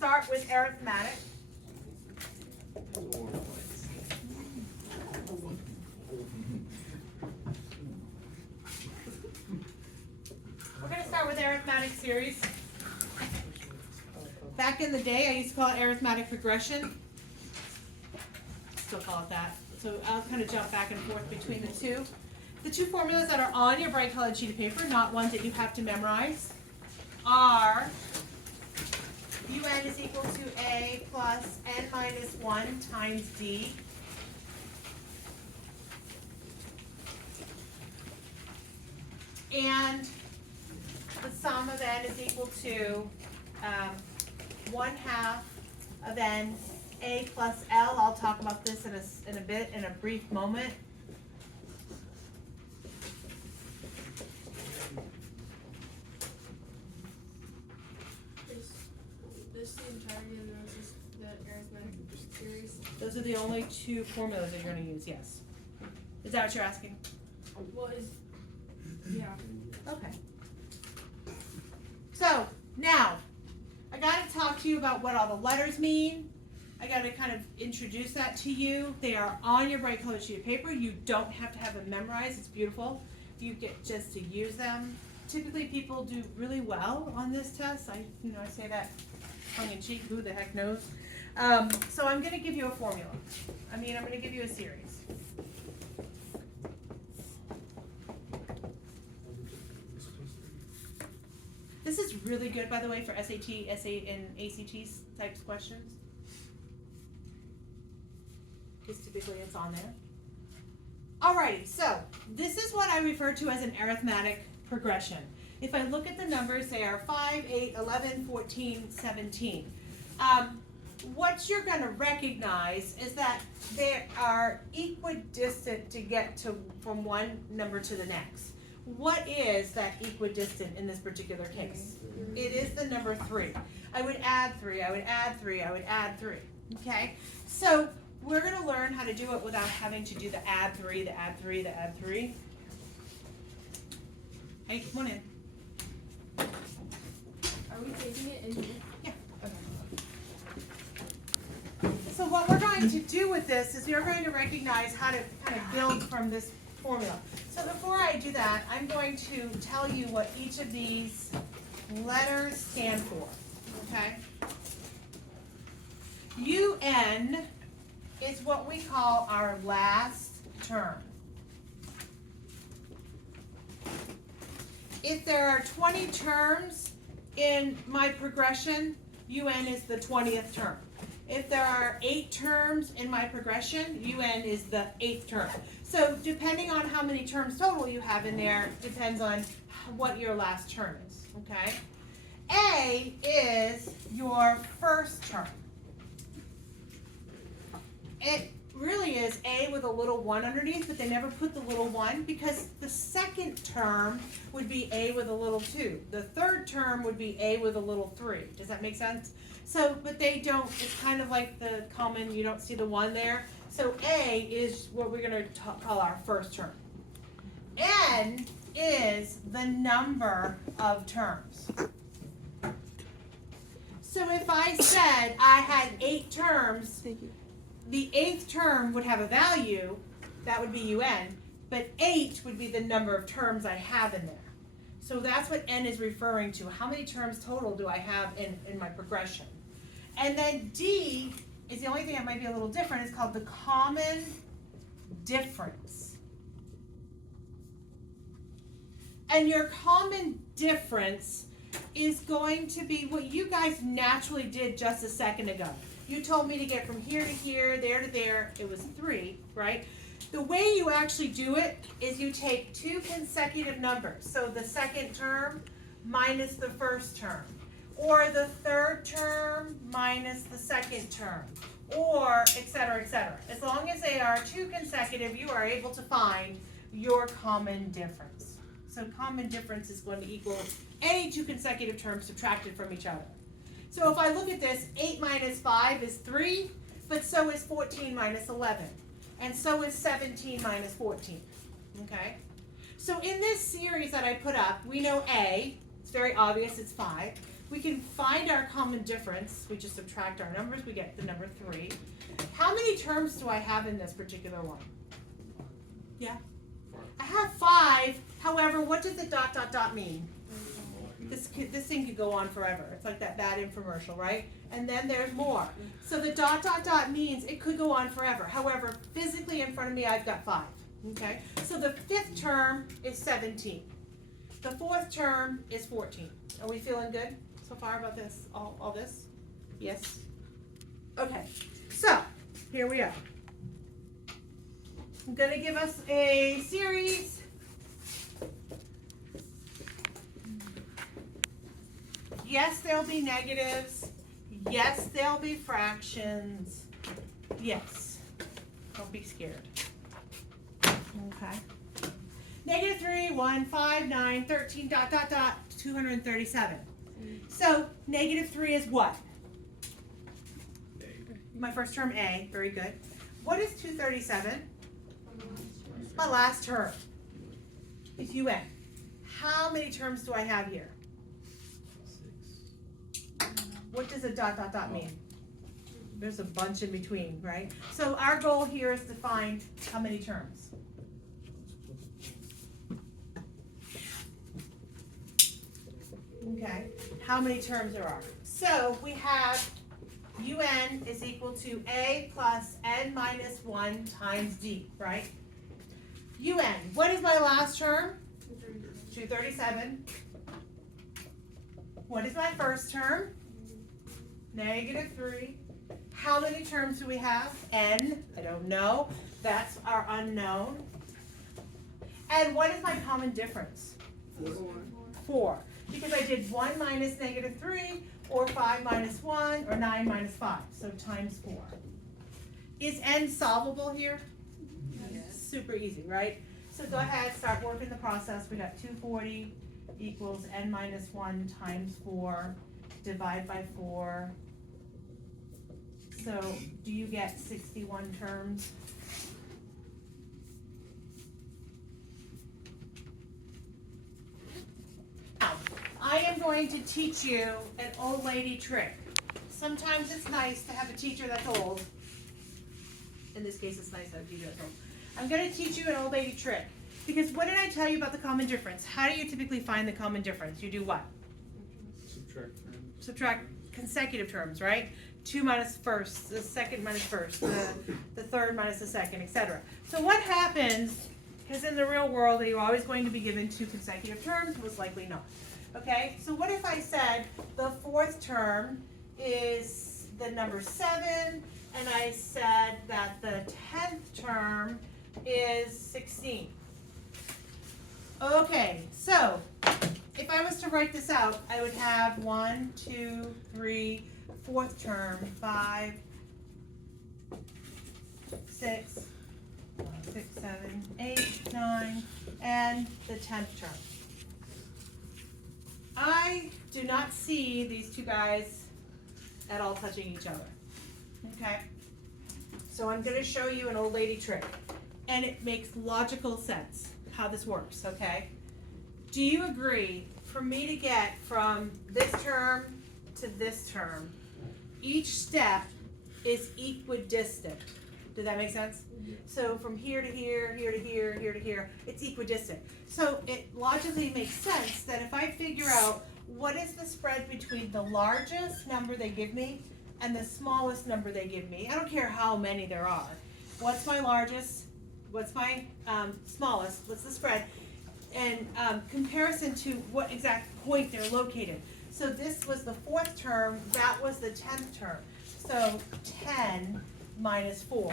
start with arithmetic. We're going to start with arithmetic series. Back in the day, I used to call it arithmetic progression. Still call it that. So I'll kind of jump back and forth between the two. The two formulas that are on your bright colored sheet of paper, not ones that you have to memorize, are UN is equal to A plus N minus 1 times D. And the sum of N is equal to 1/2 of N A plus L. I'll talk about this in a brief moment. This the entirety of the arithmetic series? Those are the only two formulas that you're going to use, yes. Is that what you're asking? Well, yeah. Okay. So, now, I got to talk to you about what all the letters mean. I got to kind of introduce that to you. They are on your bright colored sheet of paper. You don't have to have them memorized. It's beautiful. You get just to use them. Typically, people do really well on this test. I say that tongue in cheek. Who the heck knows? So I'm going to give you a formula. I'm going to give you a series. This is really good, by the way, for SAT, SA, and ACT types questions. Because typically it's on there. Alrighty, so this is what I refer to as an arithmetic progression. If I look at the numbers, they are 5, 8, 11, 14, 17. What you're going to recognize is that they are equidistant to get from one number to the next. What is that equidistant in this particular case? It is the number 3. I would add 3, I would add 3, I would add 3. Okay? So we're going to learn how to do it without having to do the add 3, the add 3, the add 3. Hey, come on in. Are we taking it in here? Yeah. Okay. So what we're going to do with this is you're going to recognize how to kind of build from this formula. So before I do that, I'm going to tell you what each of these letters stand for. Okay? UN is what we call our last term. If there are 20 terms in my progression, UN is the 20th term. If there are 8 terms in my progression, UN is the 8th term. So depending on how many terms total you have in there, depends on what your last term is, okay? A is your first term. It really is A with a little 1 underneath, but they never put the little 1 because the second term would be A with a little 2. The third term would be A with a little 3. Does that make sense? So, but they don't, it's kind of like the common, you don't see the 1 there. So A is what we're going to call our first term. N is the number of terms. So if I said I had 8 terms, the 8th term would have a value, that would be UN, but 8 would be the number of terms I have in there. So that's what N is referring to. How many terms total do I have in my progression? And then D is the only thing that might be a little different. It's called the common difference. And your common difference is going to be what you guys naturally did just a second ago. You told me to get from here to here, there to there. It was 3, right? The way you actually do it is you take 2 consecutive numbers. So the second term minus the first term. Or the third term minus the second term. Or et cetera, et cetera. As long as they are 2 consecutive, you are able to find your common difference. So common difference is going to equal any 2 consecutive terms subtracted from each other. So if I look at this, 8 minus 5 is 3, but so is 14 minus 11. And so is 17 minus 14. Okay? So in this series that I put up, we know A, it's very obvious, it's 5. We can find our common difference. We just subtract our numbers, we get the number 3. How many terms do I have in this particular one? Yeah? I have 5, however, what does the dot dot dot mean? This thing could go on forever. It's like that bad infomercial, right? And then there's more. So the dot dot dot means it could go on forever. However, physically in front of me, I've got 5. Okay? So the 5th term is 17. The 4th term is 14. Are we feeling good so far about this? All this? Yes? Okay. So, here we are. I'm going to give us a series. Yes, there'll be negatives. Yes, there'll be fractions. Yes. Don't be scared. Okay. Negative 3, 1, 5, 9, 13, dot, dot, dot, 237. So, negative 3 is what? My first term, A. Very good. What is 237? My last term. It's UN. How many terms do I have here? What does a dot dot dot mean? There's a bunch in between, right? So our goal here is to find how many terms? Okay, how many terms there are? So we have UN is equal to A plus N minus 1 times D, right? UN, what is my last term? 237. What is my first term? Negative 3. How many terms do we have? N, I don't know. That's our unknown. And what is my common difference? 4. Because I did 1 minus negative 3, or 5 minus 1, or 9 minus 5. So times 4. Is N solvable here? Yes. Super easy, right? So go ahead, start working the process. We got 240 equals N minus 1 times 4. Divide by 4. So do you get 61 terms? Now, I am going to teach you an old lady trick. Sometimes it's nice to have a teacher that's old. In this case, it's nice to have a teacher that's old. I'm going to teach you an old lady trick. Because what did I tell you about the common difference? How do you typically find the common difference? You do what? Subtract consecutive terms, right? 2 minus first, the second minus first, the third minus the second, etc. So what happens, because in the real world, are you always going to be given 2 consecutive terms? Most likely not. Okay, so what if I said the 4th term is the number 7, and I said that the 10th term is 16? Okay, so if I was to write this out, I would have 1, 2, 3, 4th term, 5, 6, 7, 8, 9, and the 10th term. I do not see these two guys at all touching each other. Okay? So I'm going to show you an old lady trick. And it makes logical sense how this works, okay? Do you agree, for me to get from this term to this term, each step is equidistant? Did that make sense? So from here to here, here to here, here to here, it's equidistant. So it logically makes sense that if I figure out what is the spread between the largest number they give me and the smallest number they give me, I don't care how many there are. What's my largest? What's my smallest? What's the spread? And comparison to what exact point they're located. So this was the 4th term, that was the 10th term. So 10 minus 4.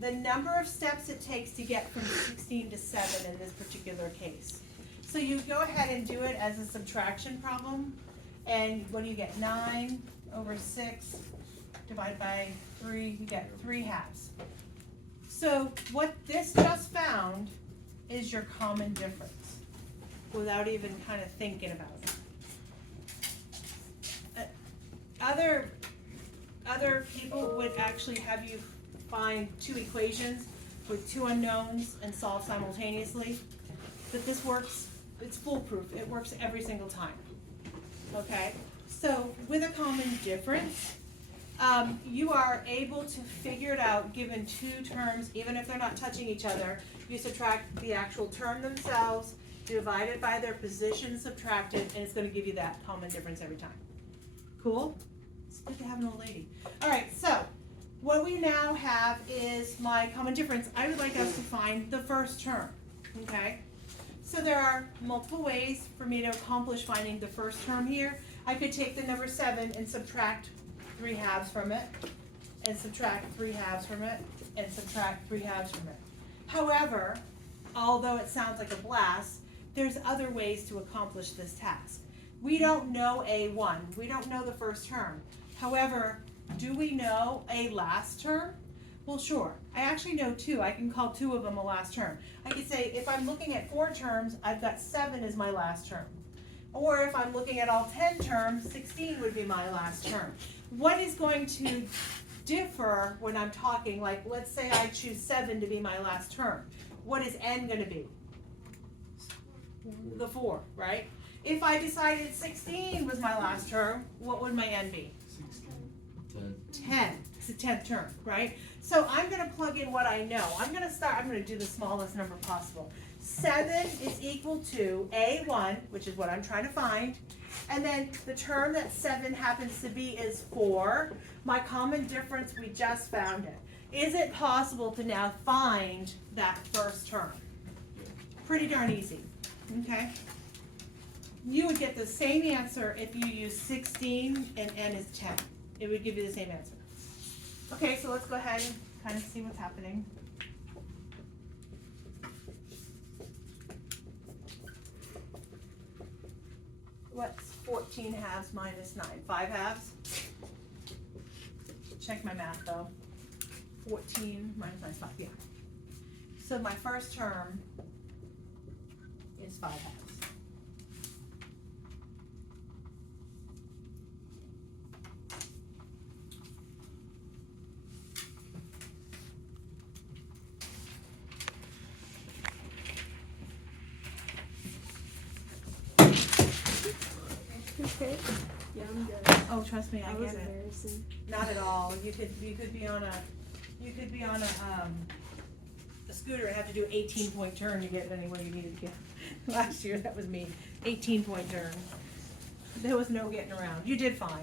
The number of steps it takes to get from 16 to 7 in this particular case. So you go ahead and do it as a subtraction problem. And what do you get? 9 over 6 divided by 3, you get 3 halves. So what this just found is your common difference without even kind of thinking about it. Other people would actually have you find 2 equations with 2 unknowns and solve simultaneously. But this works, it's foolproof. It works every single time. Okay? So with a common difference, you are able to figure it out given two terms, even if they're not touching each other. You subtract the actual term themselves, divide it by their position subtracted, and it's gonna give you that common difference every time. Cool? It's good to have an old lady. All right, so what we now have is my common difference. I would like us to find the first term, okay? So there are multiple ways for me to accomplish finding the first term here. I could take the number 7 and subtract 3 halves from it, and subtract 3 halves from it, and subtract 3 halves from it. However, although it sounds like a blast, there's other ways to accomplish this task. We don't know A1, we don't know the first term. However, do we know a last term? Well, sure. I actually know 2. I can call 2 of them a last term. I could say if I'm looking at 4 terms, I've got 7 as my last term. Or if I'm looking at all 10 terms, 16 would be my last term. What is going to differ when I'm talking, like let's say I choose 7 to be my last term. What is n going to be? The 4, right? If I decided 16 was my last term, what would my n be? 10. It's the 10th term, right? So I'm going to plug in what I know. I'm going to do the smallest number possible. 7 is equal to A1, which is what I'm trying to find. And then the term that 7 happens to be is 4. My common difference, we just found it. Is it possible to now find that first term? Pretty darn easy, okay? You would get the same answer if you use 16 and n is 10. It would give you the same answer. Okay, so let's go ahead and kind of see what's happening. What's 14 halves minus 9? 5 halves? Check my math though. 14 minus 9 is 5, yeah. So my first term is 5 halves. Okay. Yeah, I'm good. Oh, trust me, I That was get it. embarrassing. Not at all. You could be on a scooter and have to do an 18-point turn to get anywhere you needed to get. Last year, that was me. 18-point turn. There was no getting around. You did fine.